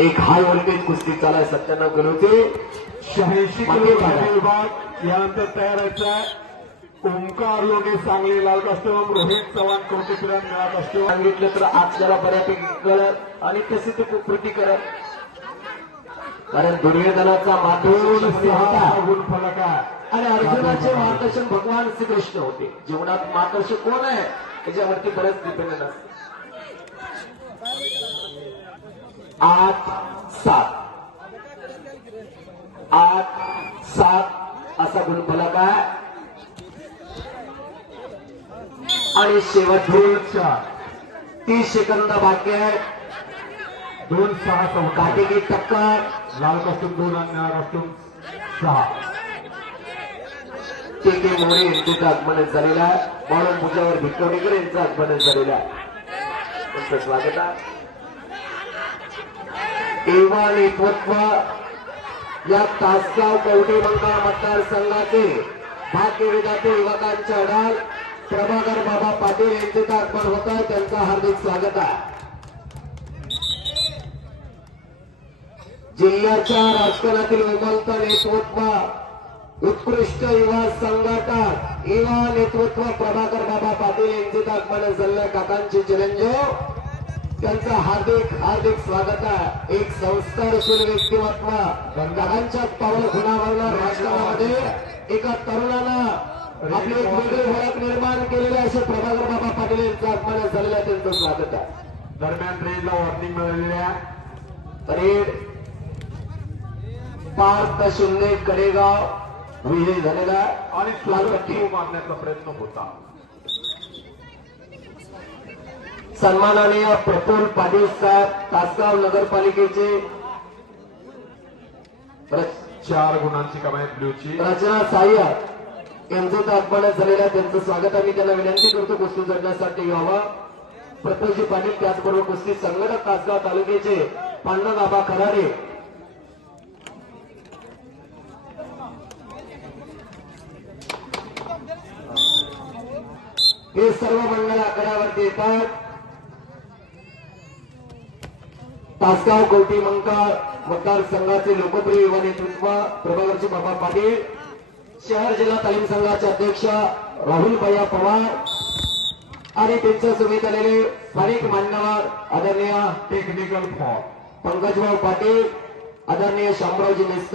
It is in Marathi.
एक हाय व्होल्टेज कुस्ती चालू आहे 97 किलोचे 86 किलो विभाग यानंतर तयार व्हायचा ओंकार लोणे सांगली लाल कस्टम रोहित चव्हाण कौतिकराम निळा कस्टम सांगितलं तर आपल्याला बऱ्यापैकी कळत आणि तशी ती कृती करत कारण दुर्योधनाचा मातोश्री गुण फलक आहे आणि अर्जुनाचे मार्गदर्शन भगवान श्रीकृष्ण होते. जीवनात मार्गदर्शक कोण आहे त्याच्यावरती बरेच डिपेंडेंट असते. 8-7 8-7 असा गुणफलक आहे आणि शेवट 30 सेकंद बाकी आहे. 2-6 काटेकी टक्कर. लाल कस्टम 2 आणि निळा कस्टम 6. के मोरे यांचं आगमन झालेलं आहे. बाळू पूजावर भिक्टोरीकर यांचं आगमन झालेलं आहे. त्यांचं स्वागत आहे. एवा नेतृत्व या तासगाव कवठे मंगळ मतदारसंघाचे भाग्य विधाते युवकांच्या डाल प्रभाकर बाबा पाटील यांचे आगमन होत आहे. त्यांचं हार्दिक स्वागत आहे. जिल्ह्याच्या राजकारणातील उमलतं नेतृत्व उत्कृष्ट युवा संघटक युवा नेतृत्व प्रभाकर बाबा पाटील यांचे आगमन झालेल्या काकांचे चिरंजीव त्यांचं हार्दिक हार्दिक स्वागत आहे. एक संस्कारशील व्यक्तिमत्व काकांच्या पावलं खुणावरणार राजकारणामध्ये एका तरुणानं आपली एक वेगळी ओळख निर्माण केलेली असे प्रभाकर बाबा पाटील यांचं आगमन झालेलं आहे. त्यांचं स्वागत आहे. दरम्यान रेडला वॉर्निंग मिळालेल्या रेड 5-0 कडेगाव विजय झालेला आणि स्वागत मारण्याचा प्रयत्न होता. सन्माननीय प्रफुल्ल पाटील साहेब तासगाव नगरपालिकेचे 4 गुणांची कमाई ब्ल्यूची रचना सहाय्यक यांचं आगमन झालेलं आहे. त्यांचं स्वागत आम्ही त्यांना विनंती करतो कुस्ती जडण्यासाठी यावं. प्रफुल्लजी पाटील त्याचबरोबर कुस्ती संघटक तासगाव तालुक्याचे पांडा बाबा खराडे हे सर्व मंडळ आखाड्यावरती येतात. तासगाव कवठे मंगळ मतदारसंघाचे लोकप्रिय युवा नेतृत्व प्रभाकरजी बाबा पाटील, शहर जिल्हा तालीम संघाचे अध्यक्ष राहुल भैया पवार आणि त्यांच्या सोबत आलेले स्थानिक मान्यवर आदरणीय टेक्निकल फॉर्म पंकजभाऊ पाटील, आदरणीय शामरावजी मिस्टर